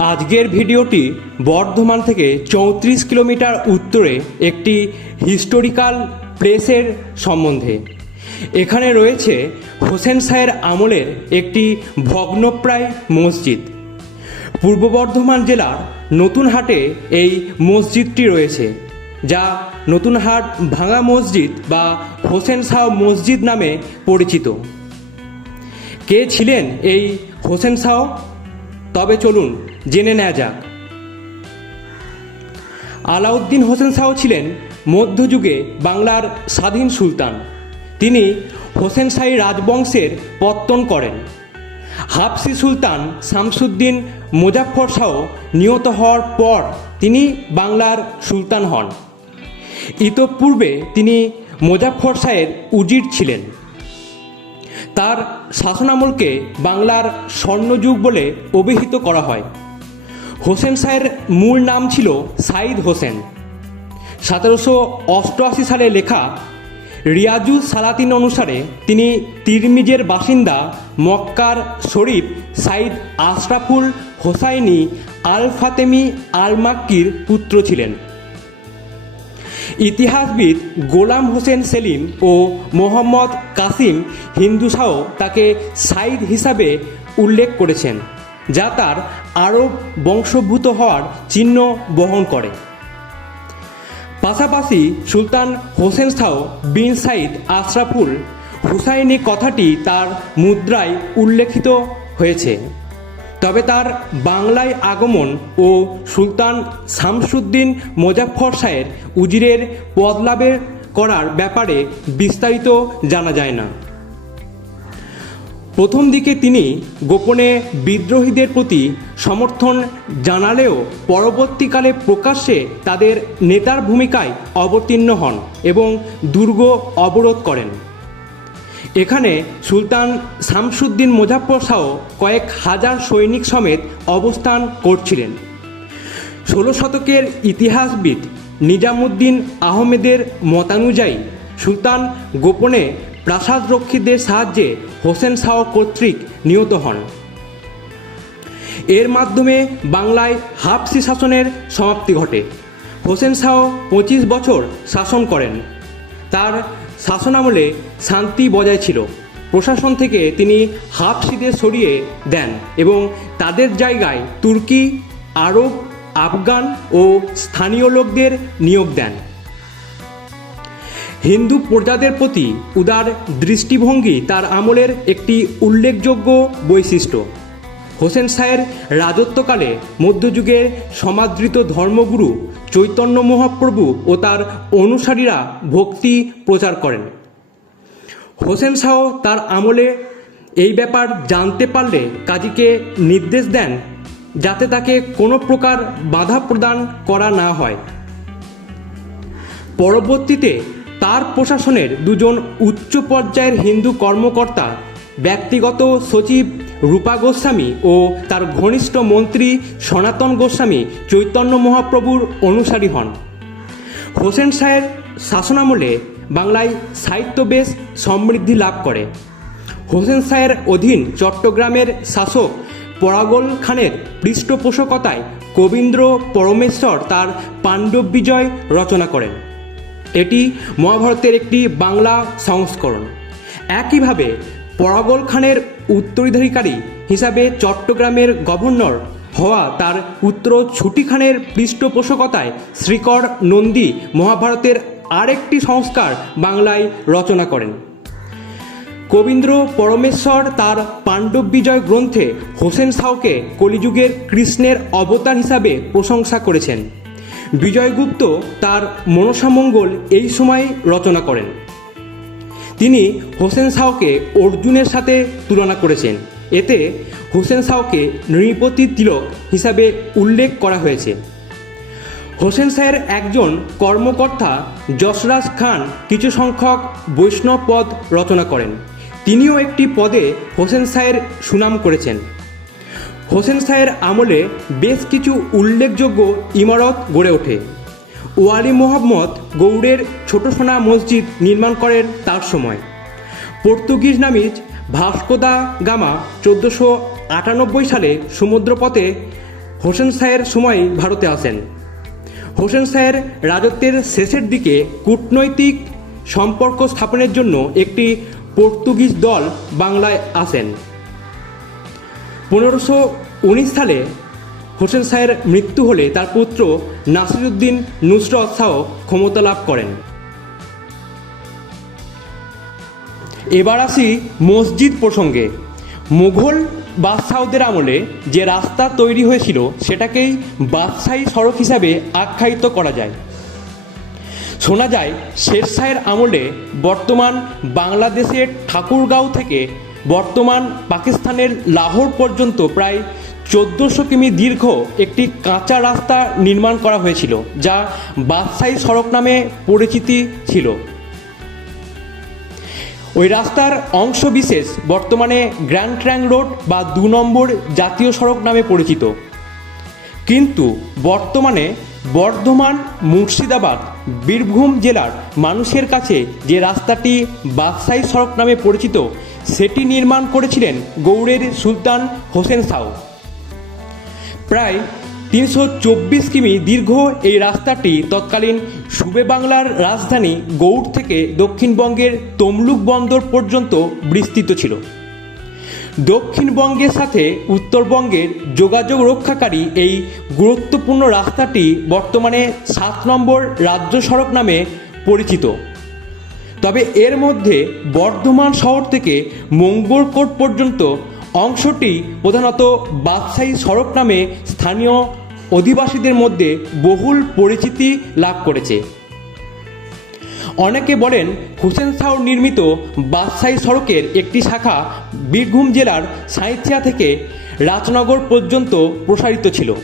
আজকের ভিডিওটি বর্ধমান থেকে চৌত্রিশ কিলোমিটার উত্তরে একটি হিস্টোরিক্যাল প্লেসের সম্বন্ধে। এখানে রয়েছে হোসেন শাহের আমলের একটি ভগ্নপ্রায় মসজিদ। পূর্ব বর্ধমান জেলার নতুনহাটে এই মসজিদটি রয়েছে, যা নতুনহাট ভাঙা মসজিদ বা হোসেন শাহ মসজিদ নামে পরিচিত। কে ছিলেন এই হোসেন শাহ তবে চলুন, জেনে নেওয়া যাক। আলাউদ্দিন হোসেন শাহ ছিলেন মধ্যযুগে বাংলার স্বাধীন সুলতান। তিনি হোসেন শাহী রাজবংশের পত্তন করেন। হাফসি সুলতান শামসুদ্দিন মোজাফর শাহ নিহত হওয়ার পর তিনি বাংলার সুলতান হন। ইতপূর্বে তিনি মোজাফর শাহের উজির ছিলেন। তার শাসনামলকে বাংলার স্বর্ণযুগ বলে অভিহিত করা হয়। হোসেন শাহের মূল নাম ছিল সাইদ হোসেন। সতেরোশো অষ্টআশি সালে লেখা রিয়াজুল সালাতিন অনুসারে তিনি তিরমিজের বাসিন্দা মক্কার শরীফ সাইদ আশরাফুল হোসাইনি আল ফাতেমি আল মাক্কির পুত্র ছিলেন। ইতিহাসবিদ গোলাম হোসেন সেলিম ও মোহাম্মদ কাসিম হিন্দু শাহ তাকে সাইদ হিসাবে উল্লেখ করেছেন, যা তার আরব বংশভূত হওয়ার চিহ্ন বহন করে। পাশাপাশি সুলতান হোসেন শাহ বিন সাইদ আশরাফুল হুসাইনি কথাটি তার মুদ্রায় উল্লেখিত হয়েছে। তবে তার বাংলায় আগমন ও সুলতান শামসুদ্দিন মোজাফফর শাহের উজিরের পদ লাভের করার ব্যাপারে বিস্তারিত জানা যায় না। প্রথম দিকে তিনি গোপনে বিদ্রোহীদের প্রতি সমর্থন জানালেও পরবর্তীকালে প্রকাশ্যে তাদের নেতার ভূমিকায় অবতীর্ণ হন এবং দুর্গ অবরোধ করেন। এখানে সুলতান শামসুদ্দিন মোজাফর শাহ কয়েক হাজার সৈনিক সমেত অবস্থান করছিলেন। ষোলো শতকের ইতিহাসবিদ নিজামুদ্দিন আহমেদের মতানুযায়ী সুলতান গোপনে প্রাসাদ রক্ষীদের সাহায্যে হোসেন শাহ কর্তৃক নিহত হন। এর মাধ্যমে বাংলায় হাফসি শাসনের সমাপ্তি ঘটে। হোসেন শাহ পঁচিশ বছর শাসন করেন। তার শাসনামলে শান্তি বজায় ছিল। প্রশাসন থেকে তিনি হাফসিদের সরিয়ে দেন এবং তাদের জায়গায় তুর্কি, আরব, আফগান ও স্থানীয় লোকদের নিয়োগ দেন। হিন্দু প্রজাদের প্রতি উদার দৃষ্টিভঙ্গি তার আমলের একটি উল্লেখযোগ্য বৈশিষ্ট্য। হোসেন শাহের রাজত্বকালে মধ্যযুগে সমাদৃত ধর্মগুরু চৈতন্য মহাপ্রভু ও তার অনুসারীরা ভক্তি প্রচার করেন। হোসেন শাহ তার আমলে এই ব্যাপার জানতে পারলে কাজীকে নির্দেশ দেন যাতে তাকে কোনো প্রকার বাধা প্রদান করা না হয়। পরবর্তীতে তার প্রশাসনের দুজন উচ্চ পর্যায়ের হিন্দু কর্মকর্তা, ব্যক্তিগত সচিব রূপা গোস্বামী ও তার ঘনিষ্ঠ মন্ত্রী সনাতন গোস্বামী চৈতন্য মহাপ্রভুর অনুসারী হন। হোসেন শাহের শাসনামলে বাংলায় সাহিত্য বেশ সমৃদ্ধি লাভ করে। হোসেন শাহের অধীন চট্টগ্রামের শাসক পরাগল খানের পৃষ্ঠপোষকতায় কবীন্দ্র পরমেশ্বর তার পাণ্ডব বিজয় রচনা করেন। এটি মহাভারতের একটি বাংলা সংস্করণ। একইভাবে পরাগল খানের উত্তরাধিকারী হিসাবে চট্টগ্রামের গভর্নর হওয়া তার পুত্র ছুটি খানের পৃষ্ঠপোষকতায় শ্রীকর নন্দী মহাভারতের আরেকটি সংস্কার বাংলায় রচনা করেন। কবীন্দ্র পরমেশ্বর তার পাণ্ডব বিজয় গ্রন্থে হোসেন শাহকে কলিযুগের কৃষ্ণের অবতার হিসাবে প্রশংসা করেছেন। বিজয়গুপ্ত তার মনসামঙ্গল এই সময় রচনা করেন। তিনি হোসেন শাহকে অর্জুনের সাথে তুলনা করেছেন। এতে হোসেন শাহকে নৃপতি তিলক হিসাবে উল্লেখ করা হয়েছে। হোসেন শাহের একজন কর্মকর্তা যশরাজ খান কিছু সংখ্যক বৈষ্ণব পদ রচনা করেন। তিনিও একটি পদে হোসেন শাহের সুনাম করেছেন। হোসেন শাহের আমলে বেশ কিছু উল্লেখযোগ্য ইমারত গড়ে ওঠে। ওয়ালি মোহাম্মদ গৌড়ের ছোট সোনা মসজিদ নির্মাণ করেন তার সময়। পর্তুগিজ নামিজ ভাস্কোদা গামা চোদ্দোশো আটানব্বই সালে সমুদ্রপথে হোসেন শাহের সময় ভারতে আসেন। হোসেন শাহের রাজত্বের শেষের দিকে কূটনৈতিক সম্পর্ক স্থাপনের জন্য একটি পর্তুগিজ দল বাংলায় আসেন। পনেরোশো উনিশ সালে হোসেন শাহের মৃত্যু হলে তার পুত্র নাসিরুদ্দিন নুসরত শাহ ক্ষমতা লাভ করেন। এবার আসি মসজিদ প্রসঙ্গে। মুঘল বাদশাহদের আমলে যে রাস্তা তৈরি হয়েছিল, সেটাকেই বাদশাহী সড়ক হিসাবে আখ্যায়িত করা যায়। শোনা যায় শেরশাহের আমলে বর্তমান বাংলাদেশের ঠাকুরগাঁও থেকে বর্তমান পাকিস্তানের লাহোর পর্যন্ত প্রায় চোদ্দোশো কিমি দীর্ঘ একটি কাঁচা রাস্তা নির্মাণ করা হয়েছিল, যা বাদশাহী সড়ক নামে পরিচিতি ছিল। ওই রাস্তার অংশ বিশেষ বর্তমানে গ্র্যান্ড ট্র্যাঙ্ক রোড বা দু নম্বর জাতীয় সড়ক নামে পরিচিত। কিন্তু বর্তমানে বর্ধমান, মুর্শিদাবাদ, বীরভূম জেলার মানুষের কাছে যে রাস্তাটি বাদশাহী সড়ক নামে পরিচিত, সেটি নির্মাণ করেছিলেন গৌড়ের সুলতান হোসেন সাউ। প্রায় তিনশো চব্বিশ কিমি দীর্ঘ এই রাস্তাটি তৎকালীন সুবে বাংলার রাজধানী গৌড় থেকে দক্ষিণবঙ্গের তমলুক বন্দর পর্যন্ত বিস্তৃত ছিল। দক্ষিণবঙ্গের সাথে উত্তরবঙ্গের যোগাযোগ রক্ষাকারী এই গুরুত্বপূর্ণ রাস্তাটি বর্তমানে সাত নম্বর রাজ্য সড়ক নামে পরিচিত। তবে এর মধ্যে বর্ধমান শহর থেকে মঙ্গলকোট পর্যন্ত অংশটি প্রধানত বাদশাহী সড়ক নামে স্থানীয় অধিবাসীদের মধ্যে বহুল পরিচিতি লাভ করেছে। অনেকে বলেন হুসেন শাহর নির্মিত বাদশাহী সড়কের একটি শাখা বীরভূম জেলার সাঁইথিয়া থেকে রাজনগর পর্যন্ত প্রসারিত ছিল।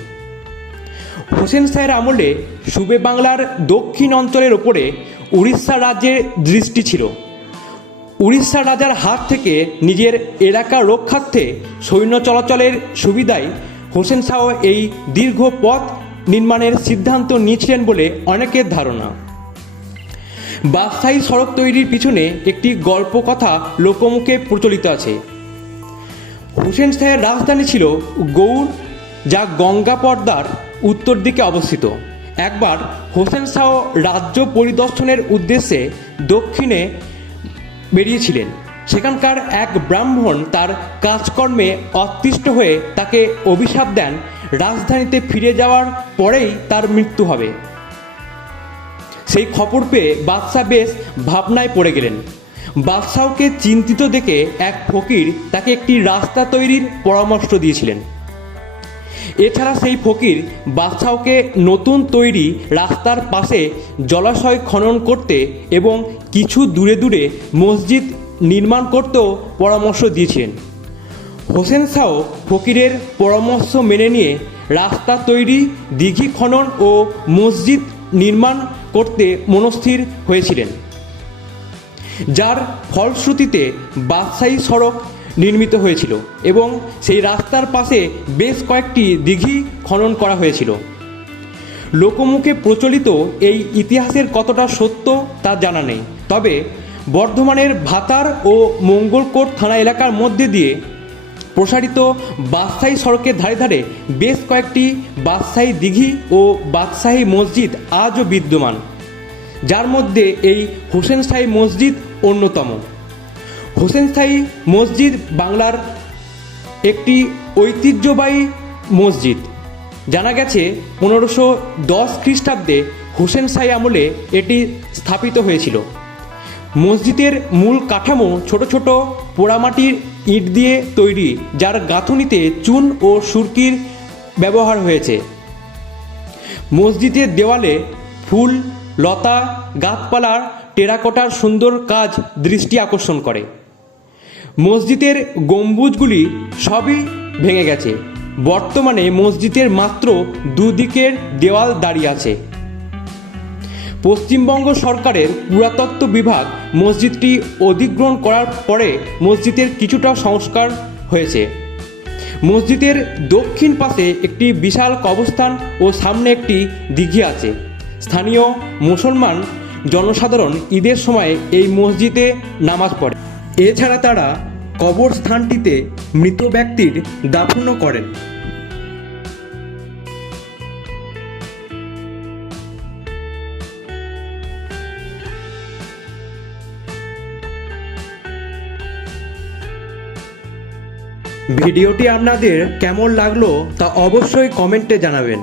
হোসেন শাহের আমলে সুবে বাংলার দক্ষিণ অঞ্চলের ওপরে উড়িষ্যা রাজ্যের দৃষ্টি ছিল। উড়িষ্যা রাজার হাত থেকে নিজের এলাকা রক্ষার্থে সৈন্য চলাচলের সুবিধায় হোসেন শাহ এই দীর্ঘ পথ নির্মাণের সিদ্ধান্ত নিয়েছিলেন বলে অনেকের ধারণা। বাদশাহী সড়ক তৈরির পিছনে একটি গল্প কথা লোকমুখে প্রচলিত আছে। হোসেন শাহের রাজধানী ছিল গৌড় যা গঙ্গা পর্দার উত্তর দিকে অবস্থিত। একবার হোসেন শাহ রাজ্য পরিদর্শনের উদ্দেশ্যে দক্ষিণে বেরিয়েছিলেন। সেখানকার এক ব্রাহ্মণ তার কাজকর্মে অতিষ্ঠ হয়ে তাকে অভিশাপ দেন। রাজধানীতে ফিরে যাওয়ার পরেই তার মৃত্যু হবে। সেই খবর পেয়ে বাদশাহ বেশ ভাবনায় পড়ে গেলেন। বাদশাহকে চিন্তিত দেখে এক ফকির তাকে একটি রাস্তা তৈরির পরামর্শ দিয়েছিলেন। এছাড়া সেই ফকির বাদশাহকে নতুন তৈরি রাস্তার পাশে জলাশয় খনন করতে এবং কিছু দূরে দূরে মসজিদ নির্মাণ করতেও পরামর্শ দিয়েছিলেন। হোসেন শাহ ফকিরের পরামর্শ মেনে নিয়ে রাস্তা তৈরি, দিঘি খনন ও মসজিদ নির্মাণ করতে মনস্থির হয়েছিলেন। যার ফলশ্রুতিতে বাদশাহী সড়ক নির্মিত হয়েছিল এবং সেই রাস্তার পাশে বেশ কয়েকটি দিঘি খনন করা হয়েছিল। লোকমুখে প্রচলিত এই ইতিহাসের কতটা সত্য তা জানা নেই। তবে বর্ধমানের ভাতার ও মঙ্গলকোট থানা এলাকার মধ্যে দিয়ে প্রসারিত বাদশাহী সড়কের ধারে ধারে বেশ কয়েকটি বাদশাহী দিঘি ও বাদশাহী মসজিদ আজও বিদ্যমান, যার মধ্যে এই হোসেন শাহী মসজিদ অন্যতম। হোসেন শাহী মসজিদ বাংলার একটি ঐতিহ্যবাহী মসজিদ। জানা গেছে, পনেরোশো দশ খ্রিস্টাব্দে হোসেন শাহী আমলে এটি স্থাপিত হয়েছিল। মসজিদের মূল কাঠামো ছোট ছোট পোড়ামাটির ইট দিয়ে তৈরি, যার গাঁথুনিতে চুন ও সুরকির ব্যবহার হয়েছে। মসজিদের দেওয়ালে ফুল, লতা গাছপালার টেরাকোটার সুন্দর কাজ দৃষ্টি আকর্ষণ করে। মসজিদের গম্বুজগুলি সবই ভেঙে গেছে। বর্তমানে মসজিদের মাত্র দুদিকের দেওয়াল দাঁড়িয়ে আছে। পশ্চিমবঙ্গ সরকারের পুরাতত্ত্ব বিভাগ মসজিদটি অধিগ্রহণ করার পরে মসজিদের কিছুটা সংস্কার হয়েছে। মসজিদের দক্ষিণ পাশে একটি বিশাল কবস্থান ও সামনে একটি দিঘি আছে। স্থানীয় মুসলমান জনসাধারণ ঈদের সময় এই মসজিদে নামাজ পড়ে। এছাড়া তারা কবরস্থানটিতে মৃত ব্যক্তির দাফনও করেন। ভিডিওটি আপনাদের কেমন লাগল তা অবশ্যই কমেন্টে জানাবেন।